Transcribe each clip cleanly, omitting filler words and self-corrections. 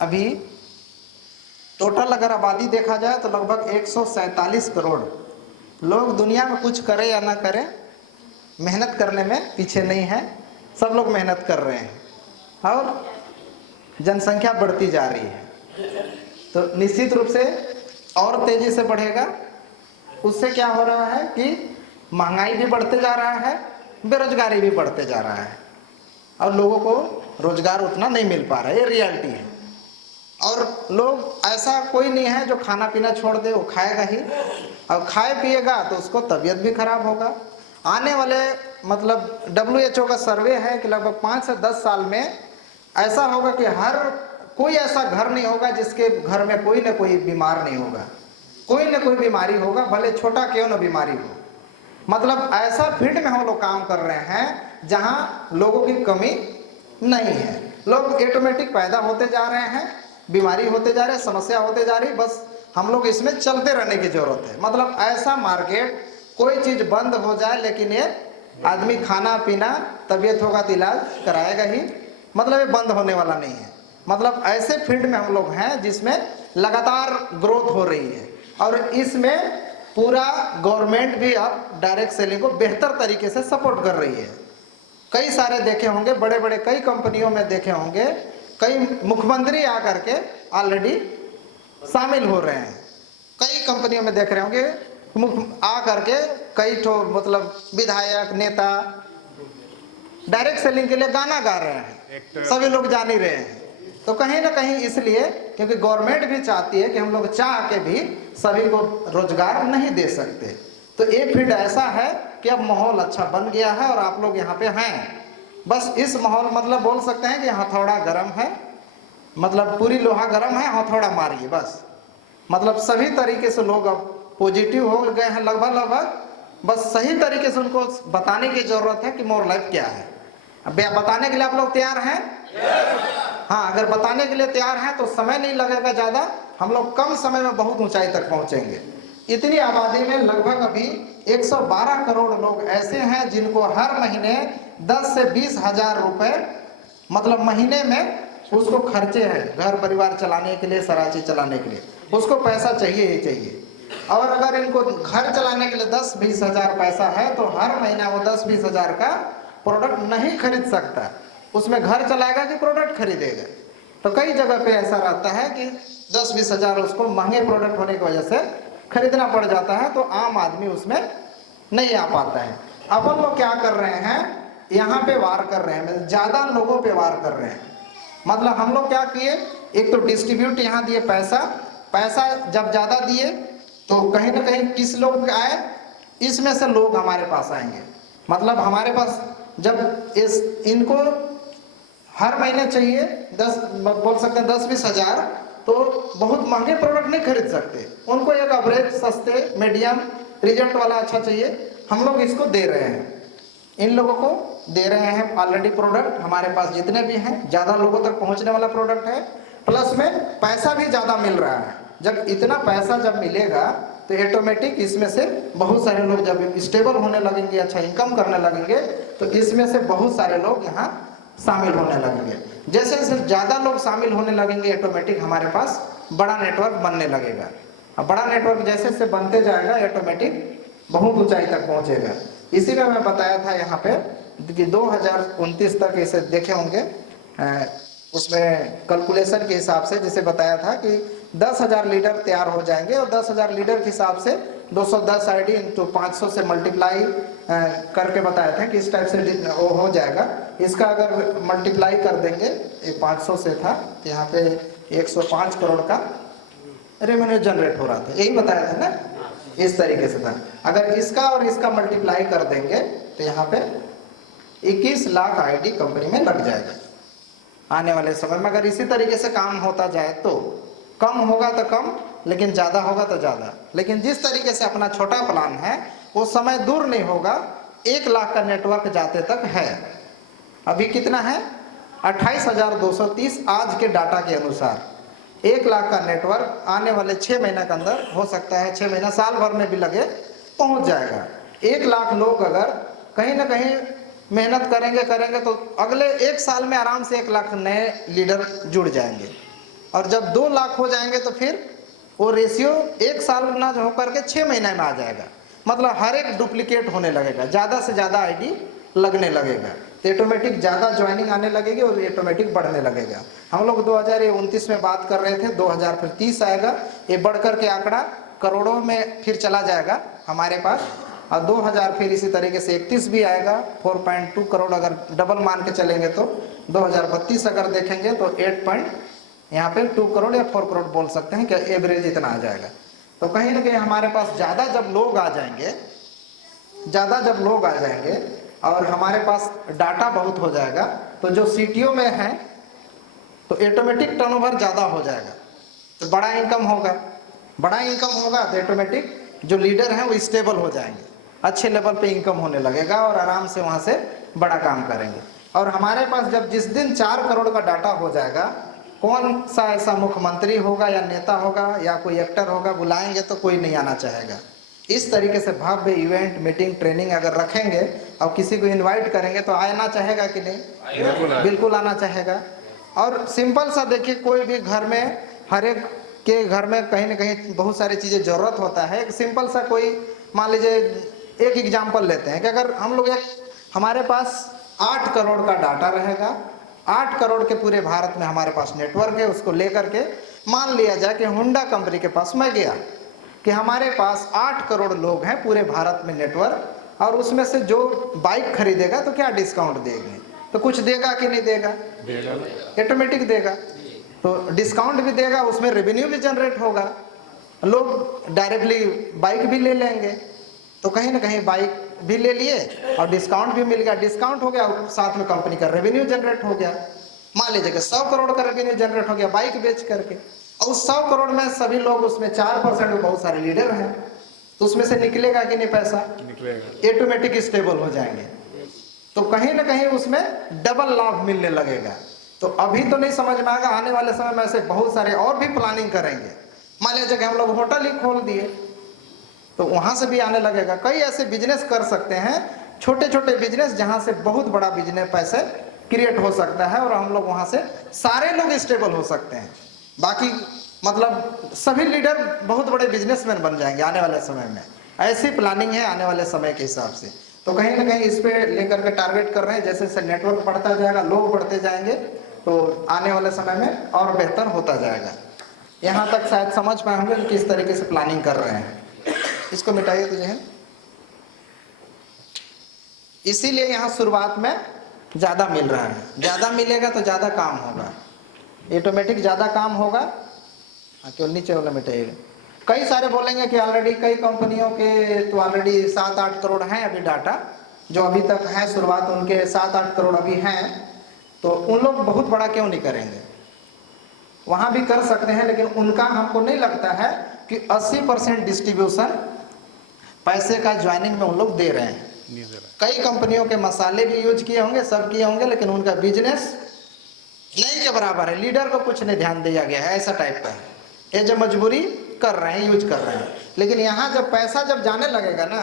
अभी टोटल अगर आबादी देखा जाए तो लगभग 147 करोड़ लोग दुनिया में कुछ करे या ना करे मेहनत करने में पीछे नहीं है, सब लोग मेहनत कर रहे हैं और जनसंख्या बढ़ती जा रही है। तो निश्चित रूप से और तेजी से बढ़ेगा। उससे क्या हो रहा है कि महंगाई भी बढ़ते जा रहा है, बेरोजगारी भी बढ़ते जा रहा है और लोगों को रोजगार उतना नहीं मिल पा रहा है, ये रियलिटी है। और लोग ऐसा कोई नहीं है जो खाना पीना छोड़ दे, वो खाएगा ही और खाए पिएगा तो उसको तबीयत भी खराब होगा। आने वाले मतलब WHO का सर्वे है कि लगभग 5 से 10 साल में ऐसा होगा कि हर कोई ऐसा घर नहीं होगा जिसके घर में कोई ना कोई बीमार नहीं होगा, कोई ना कोई बीमारी होगा, भले छोटा क्यों ना बीमारी हो। मतलब ऐसा फील्ड में हम लोग काम कर रहे हैं जहां लोगों की कमी नहीं है। लोग ऑटोमेटिक पैदा होते जा रहे हैं, बीमारी होते जा रहे हैं, समस्या होते जा रही, बस हम लोग इसमें चलते रहने की जरूरत है। मतलब ऐसा मार्केट, कोई चीज बंद हो जाए लेकिन ये आदमी खाना पीना तबीयत होगा तो इलाज कराएगा ही, मतलब ये बंद होने वाला नहीं है। मतलब ऐसे फील्ड में हम लोग हैं जिसमें लगातार ग्रोथ हो रही है और इसमें पूरा गवर्नमेंट भी अब डायरेक्ट सेलिंग को बेहतर तरीके से सपोर्ट कर रही है। कई सारे देखे होंगे, बड़े बड़े कई कंपनियों में देखे होंगे, कई मुख्यमंत्री आकर के ऑलरेडी शामिल हो रहे हैं। कई कंपनियों में देख रहे होंगे आ करके कई ठो मतलब विधायक नेता डायरेक्ट सेलिंग के लिए गाना गा रहे हैं, सभी लोग जान ही रहे हैं। तो कहीं ना कहीं इसलिए क्योंकि गवर्नमेंट भी चाहती है कि हम लोग चाह के भी सभी को रोजगार नहीं दे सकते। तो ये फील्ड ऐसा है कि अब माहौल अच्छा बन गया है और आप लोग यहाँ पे हैं। बस इस माहौल मतलब बोल सकते हैं कि हथौड़ा गर्म है, मतलब पूरी लोहा गर्म है, हथौड़ा मारिए बस। मतलब सभी तरीके से लोग अब पॉजिटिव हो गए हैं लगभग। बस सही तरीके से उनको बताने की जरूरत है कि मोर लाइफ क्या है। अब बताने के लिए आप लोग तैयार हैं? हाँ, अगर बताने के लिए तैयार हैं तो समय नहीं लगेगा ज़्यादा, हम लोग कम समय में बहुत ऊंचाई तक पहुंचेंगे। इतनी आबादी में लगभग अभी 112 करोड़ लोग ऐसे हैं जिनको हर महीने 10 से 20 हजार रुपए मतलब महीने में उसको खर्चे हैं, घर परिवार चलाने के लिए, सारा चीज चलाने के लिए उसको पैसा चाहिए ही चाहिए। और अगर इनको घर चलाने के लिए 10-20 हजार पैसा है तो हर महीना वो 10-20 हजार का प्रोडक्ट नहीं खरीद सकता। उसमें घर चलाएगा कि प्रोडक्ट खरीदेगा? तो कई जगह पे ऐसा रहता है कि 10-20 हजार उसको महंगे प्रोडक्ट होने की वजह से खरीदना पड़ जाता है, तो आम आदमी उसमें नहीं आ पाता है। अपन लोग क्या कर रहे हैं, यहाँ पे वार कर रहे हैं, ज्यादा लोगों पे वार कर रहे हैं। मतलब हम लोग क्या किए, एक तो डिस्ट्रीब्यूट यहाँ दिए पैसा जब ज्यादा दिए तो कहीं ना कहीं किस लोग आए, इसमें से लोग हमारे पास आएंगे। मतलब हमारे पास जब इनको हर महीने चाहिए 10 बोल सकते हैं 10-20 हजार, तो बहुत महंगे प्रोडक्ट नहीं खरीद सकते, उनको एक एवरेज सस्ते मीडियम रिजल्ट वाला अच्छा चाहिए। हम लोग इसको दे रहे हैं, इन लोगों को दे रहे हैं ऑलरेडी प्रोडक्ट। हमारे पास जितने भी हैं ज़्यादा लोगों तक पहुंचने वाला प्रोडक्ट है, प्लस में पैसा भी ज़्यादा मिल रहा है। जब इतना पैसा जब मिलेगा तो ऑटोमेटिक इसमें से बहुत सारे लोग जब स्टेबल होने लगेंगे, अच्छा इनकम करने लगेंगे, तो इसमें से बहुत सारे लोग यहाँ शामिल होने लगेंगे। जैसे जैसे ज़्यादा लोग शामिल होने लगेंगे ऑटोमेटिक हमारे पास बड़ा नेटवर्क बनने लगेगा। अब बड़ा नेटवर्क जैसे जैसे बनते जाएगा ऑटोमेटिक बहुत ऊंचाई तक पहुंचेगा। इसी में मैं बताया था यहाँ पे कि 2029 तक इसे देखे होंगे, उसमें कैलकुलेशन के हिसाब से जिसे बताया था कि 10,000 लीटर तैयार हो जाएंगे और 10,000 लीटर के हिसाब से 210 आईडी इंटू 500 से मल्टीप्लाई करके बताया था कि इस टाइप से वो हो जाएगा। इसका अगर मल्टीप्लाई कर देंगे, ये 500 से था, यहाँ पे 105 करोड़ का रेवेन्यू जनरेट हो रहा था, यही बताया था ना, इस तरीके से था। अगर इसका और इसका मल्टीप्लाई कर देंगे तो यहाँ पे 21 लाख आईडी कंपनी में लग जाएगा आने वाले समय में। अगर इसी तरीके से काम होता जाए तो कम होगा तो कम, लेकिन ज़्यादा होगा तो ज़्यादा। लेकिन जिस तरीके से अपना छोटा प्लान है वो समय दूर नहीं होगा, 1 लाख का नेटवर्क जाते तक है। अभी कितना है, 28,230 आज के डाटा के अनुसार। 1 लाख का नेटवर्क आने वाले 6 महीने के अंदर हो सकता है, 6 महीना साल भर में भी लगे, पहुंच जाएगा। 1 लाख लोग अगर कहीं ना कहीं मेहनत करेंगे तो अगले 1 साल में आराम से 1 लाख नए लीडर जुड़ जाएंगे। और जब 2 लाख हो जाएंगे तो फिर वो रेशियो 1 साल ना हो करके 6 महीने में आ जाएगा। मतलब हर एक डुप्लीकेट होने लगेगा, ज़्यादा से ज़्यादा आईडी लगने लगेगा, तो ऑटोमेटिक ज़्यादा ज्वाइनिंग आने लगेगी और ऑटोमेटिक बढ़ने लगेगा। हम लोग 2029 में बात कर रहे थे, 2030 आएगा, ये बढ़ कर के आंकड़ा करोड़ों में फिर चला जाएगा हमारे पास। और 2000 फिर इसी तरीके से 31 भी आएगा, 4.2 करोड़ अगर डबल मान के चलेंगे तो 2032 अगर देखेंगे तो 8 यहाँ पे 2 करोड़ या 4 करोड़ बोल सकते हैं कि एवरेज इतना आ जाएगा। तो कहीं ना कहीं हमारे पास ज़्यादा जब लोग आ जाएंगे, और हमारे पास डाटा बहुत हो जाएगा, तो जो सीटीओ में है तो ऑटोमेटिक टर्नओवर ज़्यादा हो जाएगा, तो बड़ा इनकम होगा तो ऑटोमेटिक जो लीडर हैं वो स्टेबल हो जाएंगे, अच्छे लेवल पे इनकम होने लगेगा और आराम से वहाँ से बड़ा काम करेंगे। और हमारे पास जब जिस दिन 4 करोड़ का डाटा हो जाएगा, कौन सा ऐसा मुख्यमंत्री होगा या नेता होगा या कोई एक्टर होगा, बुलाएंगे तो कोई नहीं आना चाहेगा। इस तरीके से भव्य इवेंट, मीटिंग, ट्रेनिंग अगर रखेंगे और किसी को इनवाइट करेंगे तो आना चाहेगा कि नहीं? बिल्कुल आना चाहेगा। और सिंपल सा देखिए, कोई भी घर में, हर एक के घर में कहीं ना कहीं बहुत सारी चीज़ें ज़रूरत होता है। एक सिंपल सा कोई, मान लीजिए एक एग्जाम्पल लेते हैं कि अगर हम लोग हमारे पास 8 करोड़ का डाटा रहेगा, 8 करोड़ के पूरे भारत में हमारे पास नेटवर्क है, उसको लेकर के मान लिया जाए कि होंडा कंपनी के पास मैं गया कि हमारे पास 8 करोड़ लोग हैं पूरे भारत में नेटवर्क, और उसमें से जो बाइक खरीदेगा तो क्या डिस्काउंट देंगे? तो कुछ देगा कि नहीं देगा? ऑटोमेटिक देगा। तो डिस्काउंट भी देगा, उसमें रेवेन्यू भी जनरेट होगा, लोग डायरेक्टली बाइक भी ले लेंगे। तो कहीं ना कहीं बाइक भी ले लिए और डिस्काउंट भी मिल गया, डिस्काउंट हो गया, साथ में कंपनी का रेवेन्यू जनरेट हो गया। मान लीजिए कि 100 करोड़ का रेवेन्यू जनरेट हो गया बाइक बेच करके, और उस 100 करोड़ में सभी लोग, उसमें 4% में बहुत सारे लीडर हैं, तो उसमें से निकलेगा कि नहीं पैसा? निकलेगा, ऑटोमेटिक स्टेबल हो जाएंगे। तो कहीं ना कहीं उसमें डबल लाभ मिलने लगेगा। तो अभी तो नहीं समझ में आएगा, आने वाले समय में ऐसे बहुत सारे और भी प्लानिंग करेंगे। मान लीजिए कि हम लोग होटल ही खोल दिए तो वहां से भी आने लगेगा। कई ऐसे बिजनेस कर सकते हैं, छोटे छोटे बिजनेस, जहां से बहुत बड़ा बिजनेस पैसे क्रिएट हो सकता है और हम लोग वहां से सारे लोग स्टेबल हो सकते हैं। बाकी मतलब सभी लीडर बहुत बड़े बिजनेसमैन बन जाएंगे आने वाले समय में। ऐसी प्लानिंग है आने वाले समय के हिसाब से। तो कहीं ना कहीं इस पे लेकर के टारगेट कर रहे हैं। जैसे जैसे नेटवर्क बढ़ता जाएगा, लोग बढ़ते जाएंगे, तो आने वाले समय में और बेहतर होता जाएगा। यहाँ तक शायद समझ पाए होंगे कि किस तरीके से प्लानिंग कर रहे हैं। इसको मिटाइए तो है। इसीलिए यहाँ शुरुआत में ज़्यादा मिल रहा है, ज़्यादा मिलेगा तो ज़्यादा काम होगा, ऑटोमेटिक ज़्यादा काम होगा। केवल नीचे वाला मिटाइएगा। कई सारे बोलेंगे कि ऑलरेडी कई कंपनियों के तो ऑलरेडी 7-8 करोड़ हैं अभी डाटा, जो अभी तक है शुरुआत उनके 7-8 करोड़ अभी हैं, तो उन लोग बहुत बड़ा क्यों नहीं करेंगे? वहाँ भी कर सकते हैं, लेकिन उनका हमको नहीं लगता है कि 80% डिस्ट्रीब्यूशन पैसे का ज्वाइनिंग में उन लोग दे रहे हैं। कई कंपनियों के मसाले भी यूज किए होंगे, सब किए होंगे, लेकिन उनका बिजनेस नहीं के बराबर है। लीडर को कुछ नहीं ध्यान दिया गया है, ऐसा टाइप का है। ये जो मजबूरी कर रहे हैं, यूज कर रहे हैं। लेकिन यहाँ जब पैसा जब जाने लगेगा ना,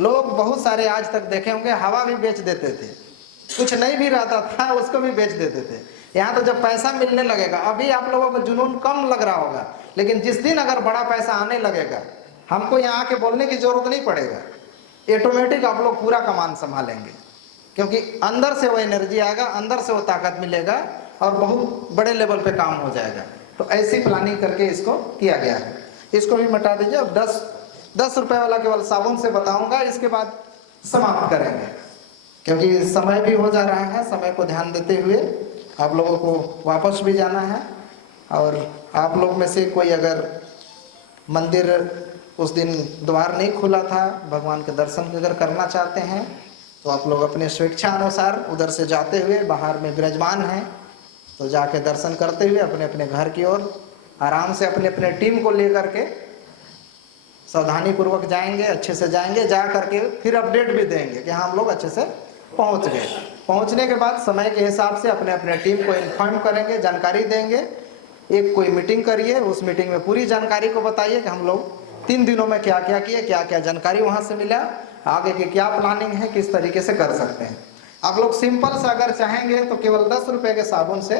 लोग बहुत सारे आज तक देखे होंगे हवा भी बेच देते थे, कुछ नहीं भी रहता था उसको भी बेच देते थे। यहाँ तो जब पैसा मिलने लगेगा, अभी आप लोगों को जुनून कम लग रहा होगा, लेकिन जिस दिन अगर बड़ा पैसा आने लगेगा, हमको यहाँ आके बोलने की जरूरत नहीं पड़ेगा, ऑटोमेटिक आप लोग पूरा कमान संभालेंगे, क्योंकि अंदर से वो एनर्जी आएगा, अंदर से वो ताकत मिलेगा और बहुत बड़े लेवल पे काम हो जाएगा। तो ऐसी प्लानिंग करके इसको किया गया है। इसको भी मिटा दीजिए। अब 10 रुपए वाला केवल साबुन से बताऊंगा, इसके बाद समाप्त करेंगे, क्योंकि समय भी हो जा रहा है। समय को ध्यान देते हुए आप लोगों को वापस भी जाना है। और आप लोग में से कोई अगर मंदिर उस दिन द्वार नहीं खुला था, भगवान के दर्शन अगर करना चाहते हैं, तो आप लोग अपने स्वेच्छा अनुसार उधर से जाते हुए, बाहर में विराजमान हैं तो जाके दर्शन करते हुए अपने अपने घर की ओर आराम से अपने अपने टीम को लेकर के सावधानी पूर्वक जाएंगे, अच्छे से जाएंगे। जा करके फिर अपडेट भी देंगे कि हाँ हम लोग अच्छे से पहुंच गए। पहुंचने के बाद समय के हिसाब से अपने अपने टीम को इन्फॉर्म करेंगे, जानकारी देंगे। एक कोई मीटिंग करिए, उस मीटिंग में पूरी जानकारी को बताइए कि हम लोग 3 दिनों में क्या क्या किए, क्या क्या जानकारी वहाँ से मिला, आगे की क्या प्लानिंग है, किस तरीके से कर सकते हैं। आप लोग सिंपल सा अगर चाहेंगे तो केवल 10 रुपए के साबुन से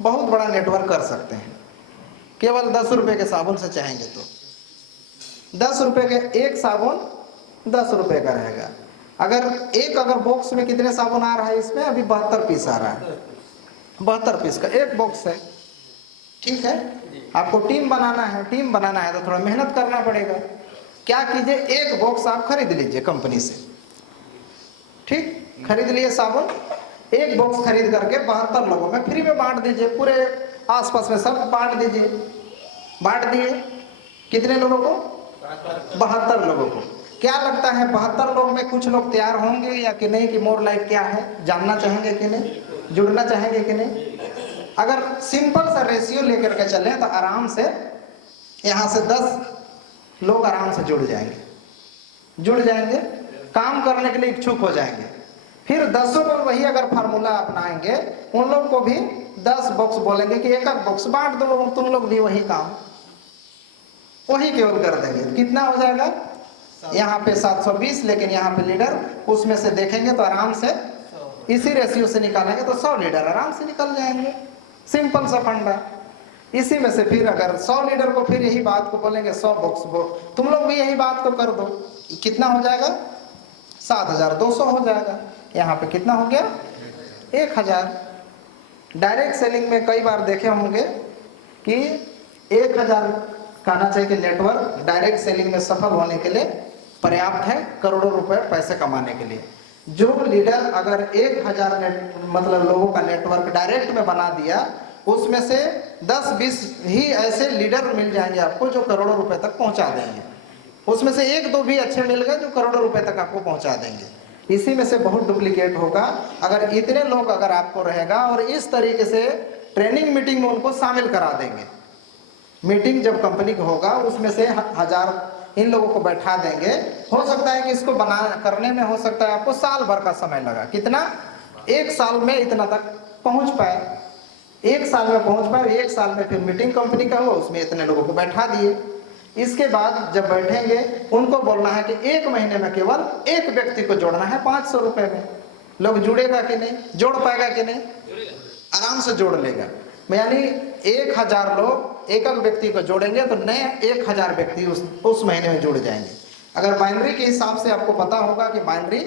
बहुत बड़ा नेटवर्क कर सकते हैं। केवल 10 रुपये के साबुन से चाहेंगे तो 10 रुपये के एक साबुन 10 रुपये का रहेगा। अगर बॉक्स में कितने साबुन आ रहा है, इसमें अभी 72 पीस आ रहा है, 72 पीस का एक बॉक्स है। ठीक है, आपको टीम बनाना है तो थोड़ा मेहनत करना पड़ेगा। क्या कीजिए, एक बॉक्स आप खरीद लीजिए कंपनी से। ठीक, खरीद लिए साबुन, एक बॉक्स खरीद करके 72 लोगों में फ्री में बांट दीजिए, पूरे आसपास में सब बांट दीजिए। बांट दिए कितने लोगों को? 72 लोगों को। क्या लगता है 72 लोग में कुछ लोग तैयार होंगे या कि नहीं, कि मोर लाइफ क्या है, जानना चाहेंगे कि नहीं, जुड़ना चाहेंगे कि नहीं? अगर सिंपल सा रेशियो लेकर के चले तो आराम से यहाँ से 10 लोग आराम से जुड़ जाएंगे, काम करने के लिए इच्छुक हो जाएंगे। फिर 10 लोग वही अगर फार्मूला अपनाएंगे, उन लोग को भी 10 बॉक्स बोलेंगे कि एक बॉक्स बांट दो, तुम लोग भी वही काम वही केवल कर देंगे। कितना हो जाएगा? यहाँ पे 720, लेकिन यहाँ पे लीडर उसमें से देखेंगे तो आराम से इसी रेशियो से निकालेंगे तो 100 लीडर आराम से निकल जाएंगे। सिंपल सा फंडा। इसी में से फिर अगर 100 लीडर को फिर यही बात को बोलेंगे 100 बॉक्स तुम लोग भी यही बात को कर दो, कितना हो जाएगा? 7200 हो जाएगा। यहाँ पे कितना हो गया? 1000। डायरेक्ट सेलिंग में कई बार देखे होंगे कि 1000 कहना चाहिए कि नेटवर्क डायरेक्ट सेलिंग में सफल होने के लिए पर्याप्त है, करोड़ों रुपए पैसे कमाने के लिए। जो लीडर अगर 1000 मतलब लोगों का नेटवर्क डायरेक्ट में बना दिया, उसमें से 10-20 ही ऐसे लीडर मिल जाएंगे आपको जो करोड़ों रुपए तक पहुंचा देंगे। उसमें से 1-2 भी अच्छे मिल गए जो करोड़ों रुपए तक आपको पहुंचा देंगे। इसी में से बहुत डुप्लीकेट होगा। अगर इतने लोग अगर आपको रहेगा और इस तरीके से ट्रेनिंग मीटिंग में उनको शामिल करा देंगे, मीटिंग जब कंपनी का होगा उसमें से 1000 इन लोगों को बैठा देंगे। हो सकता है कि इसको करने में हो सकता है आपको साल भर का समय लगा। कितना? 1 साल में इतना तक पहुंच पाए, 1 साल में पहुंच पाए। 1 साल में फिर मीटिंग कंपनी का हुआ, उसमें इतने लोगों को बैठा दिए। इसके बाद जब बैठेंगे उनको बोलना है कि 1 महीने में केवल एक व्यक्ति को जोड़ना है 500 रुपए में। लोग जुड़ेगा कि नहीं? जोड़ पाएगा कि नहीं? आराम से जोड़ लेगा। यानी 1000 लोग एक व्यक्ति को जोड़ेंगे तो नए 1000 व्यक्ति उस महीने में जुड़ जाएंगे। अगर बाइनरी के हिसाब से आपको पता होगा कि बाइनरी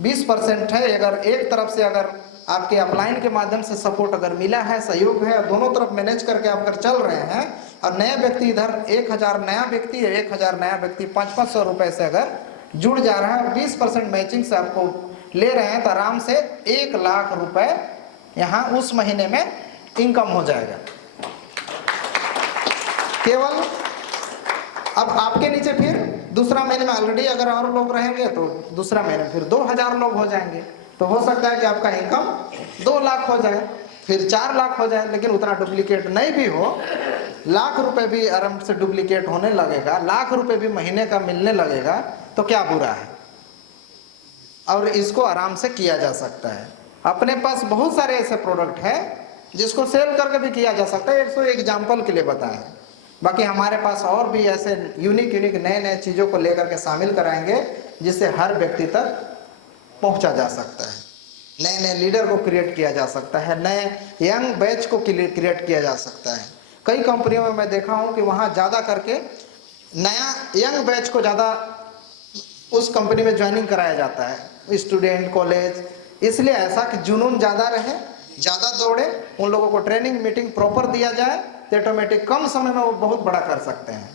20% है। अगर एक तरफ से अगर आपके अपलाइन के माध्यम से सपोर्ट अगर मिला है, सहयोग है, दोनों तरफ मैनेज करके आप अगर चल रहे हैं और नया व्यक्ति इधर 1000 नया व्यक्ति है, 1000 नया व्यक्ति 500 रुपए से अगर जुड़ जा रहा है, 20% मैचिंग से आपको ले रहे हैं तो आराम से 1 लाख रुपए यहाँ उस महीने में इनकम हो जाएगा। केवल अब आपके नीचे फिर दूसरा महीने में ऑलरेडी अगर और लोग रहेंगे तो दूसरा महीने फिर 2000 लोग हो जाएंगे। तो हो सकता है कि आपका इनकम 2 लाख हो जाए, फिर 4 लाख हो जाए। लेकिन उतना डुप्लीकेट नहीं भी हो, लाख रुपए भी आराम से डुप्लीकेट होने लगेगा, लाख रुपए भी महीने का मिलने लगेगा तो क्या बुरा है। और इसको आराम से किया जा सकता है। अपने पास बहुत सारे ऐसे प्रोडक्ट है जिसको सेल करके भी किया जा सकता है। 100 एग्जाम्पल के लिए बताएं। बाकी हमारे पास और भी ऐसे यूनिक नए चीज़ों को लेकर के शामिल कराएंगे जिससे हर व्यक्ति तक पहुंचा जा सकता है। नए लीडर को क्रिएट किया जा सकता है, नए यंग बैच को क्रिएट किया जा सकता है। कई कंपनियों में मैं देखा हूं कि वहां ज़्यादा करके नया यंग बैच को ज़्यादा उस कंपनी में ज्वाइनिंग कराया जाता है, स्टूडेंट कॉलेज। इसलिए ऐसा कि जुनून ज़्यादा रहे, ज़्यादा दौड़े, उन लोगों को ट्रेनिंग मीटिंग प्रॉपर दिया जाए तो ऑटोमेटिक कम समय में वो बहुत बड़ा कर सकते हैं।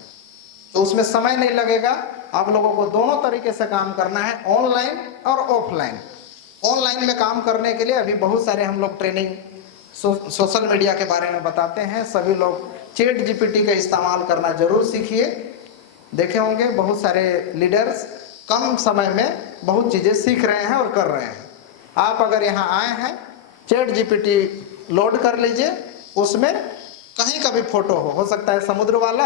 तो उसमें समय नहीं लगेगा। आप लोगों को दोनों तरीके से काम करना है, ऑनलाइन और ऑफलाइन। ऑनलाइन में काम करने के लिए अभी बहुत सारे हम लोग ट्रेनिंग सोशल मीडिया के बारे में बताते हैं। सभी लोग चैट जीपीटी का इस्तेमाल करना जरूर सीखिए। देखे होंगे बहुत सारे लीडर्स कम समय में बहुत चीज़ें सीख रहे हैं और कर रहे हैं। आप अगर यहाँ आए हैं, चैट जीपीटी लोड कर लीजिए, उसमें कहीं का भी फोटो हो सकता है समुद्र वाला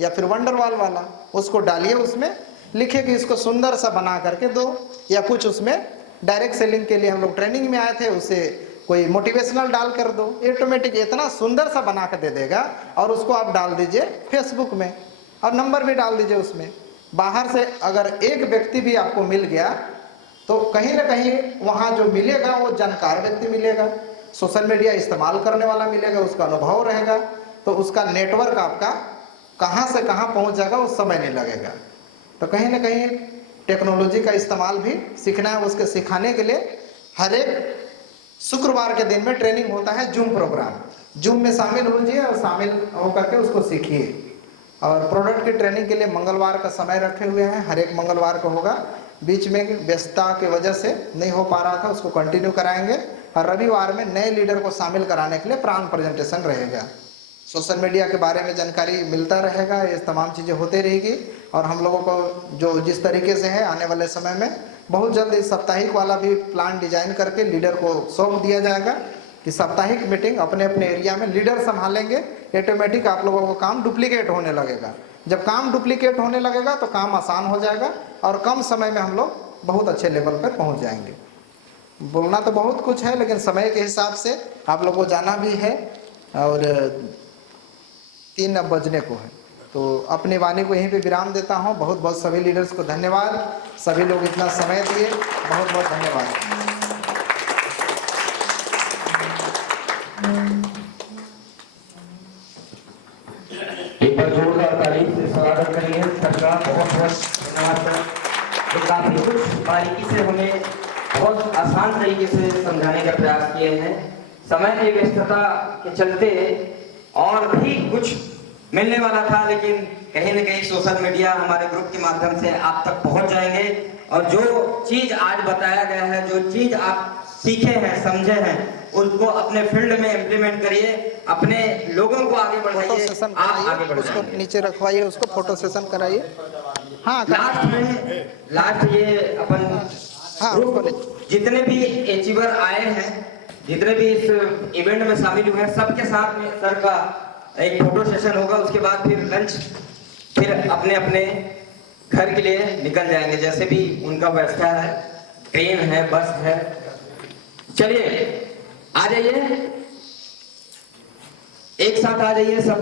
या फिर वंडरवाल वाला, उसको डालिए, उसमें लिखे कि इसको सुंदर सा बना करके दो, या कुछ उसमें डायरेक्ट सेलिंग के लिए हम लोग ट्रेनिंग में आए थे उसे कोई मोटिवेशनल डाल कर दो, ऑटोमेटिक इतना सुंदर सा बना कर दे देगा। और उसको आप डाल दीजिए फेसबुक में और नंबर भी डाल दीजिए उसमें। बाहर से अगर एक व्यक्ति भी आपको मिल गया तो कहीं ना कहीं वहाँ जो मिलेगा वो जानकार व्यक्ति मिलेगा। सोशल मीडिया इस्तेमाल करने वाला मिलेगा, उसका अनुभव रहेगा, तो उसका नेटवर्क आपका कहाँ से कहाँ पहुँच जाएगा उस समय नहीं लगेगा। तो कहीं ना कहीं टेक्नोलॉजी का इस्तेमाल भी सीखना है। उसके सिखाने के लिए हर एक शुक्रवार के दिन में ट्रेनिंग होता है, जूम प्रोग्राम। जूम में शामिल होइए और शामिल होकर के उसको सीखिए। और प्रोडक्ट की ट्रेनिंग के लिए मंगलवार का समय रखे हुए हैं, हर एक मंगलवार को होगा। बीच में व्यस्तता की वजह से नहीं हो पा रहा था, उसको कंटिन्यू कराएंगे। और रविवार में नए लीडर को शामिल कराने के लिए प्राण प्रेजेंटेशन रहेगा। सोशल मीडिया के बारे में जानकारी मिलता रहेगा, ये तमाम चीज़ें होती रहेगी। और हम लोगों को जो जिस तरीके से है, आने वाले समय में बहुत जल्द इस साप्ताहिक वाला भी प्लान डिजाइन करके लीडर को सौंप दिया जाएगा कि साप्ताहिक मीटिंग अपने अपने एरिया में लीडर संभालेंगे। ऑटोमेटिक आप लोगों को काम डुप्लीकेट होने लगेगा। जब काम डुप्लीकेट होने लगेगा तो काम आसान हो जाएगा और कम समय में हम लोग बहुत अच्छे लेवल पर पहुंच जाएंगे। बोलना तो बहुत कुछ है, लेकिन समय के हिसाब से आप लोगों को जाना भी है और 3 अब बजने को है। तो अपनी वाणी को यहीं पे विराम देता हूँ। बहुत बहुत सभी लीडर्स को धन्यवाद, सभी लोग इतना समय दिए, बहुत बहुत धन्यवाद। एक बार जोरदार ताली से स्वागत करिए सरकार। बहुत बहुत धन्यवाद। तो काफी कुछ बारीकी से हमें बहुत आसान तरीके से समझाने का प्रयास किए हैं। समय की व्यस्तता के चलते और भी कुछ मिलने वाला था, लेकिन कहीं न कहीं सोशल मीडिया हमारे ग्रुप के माध्यम से आप तक पहुंच जाएंगे। और जो चीज आज बताया गया है, जो चीज आप सीखे हैं, समझे हैं, उसको अपने फील्ड में इम्प्लीमेंट करिए, अपने लोगों को आगे बढ़ाइए, आप आगे बढ़ाइए। उसको नीचे रखवाइए, उसको फोटो सेशन कराइए। हाँ, लास्ट ये अपन जितने भी अचीवर आए हैं, जितने भी इस इवेंट में शामिल हुए हैं, सबके साथ में सर का एक फोटो सेशन होगा। उसके बाद फिर लंच, फिर अपने अपने घर के लिए निकल जाएंगे, जैसे भी उनका व्यवस्था है, ट्रेन है, बस है। चलिए आ जाइए, एक साथ आ जाइए सब।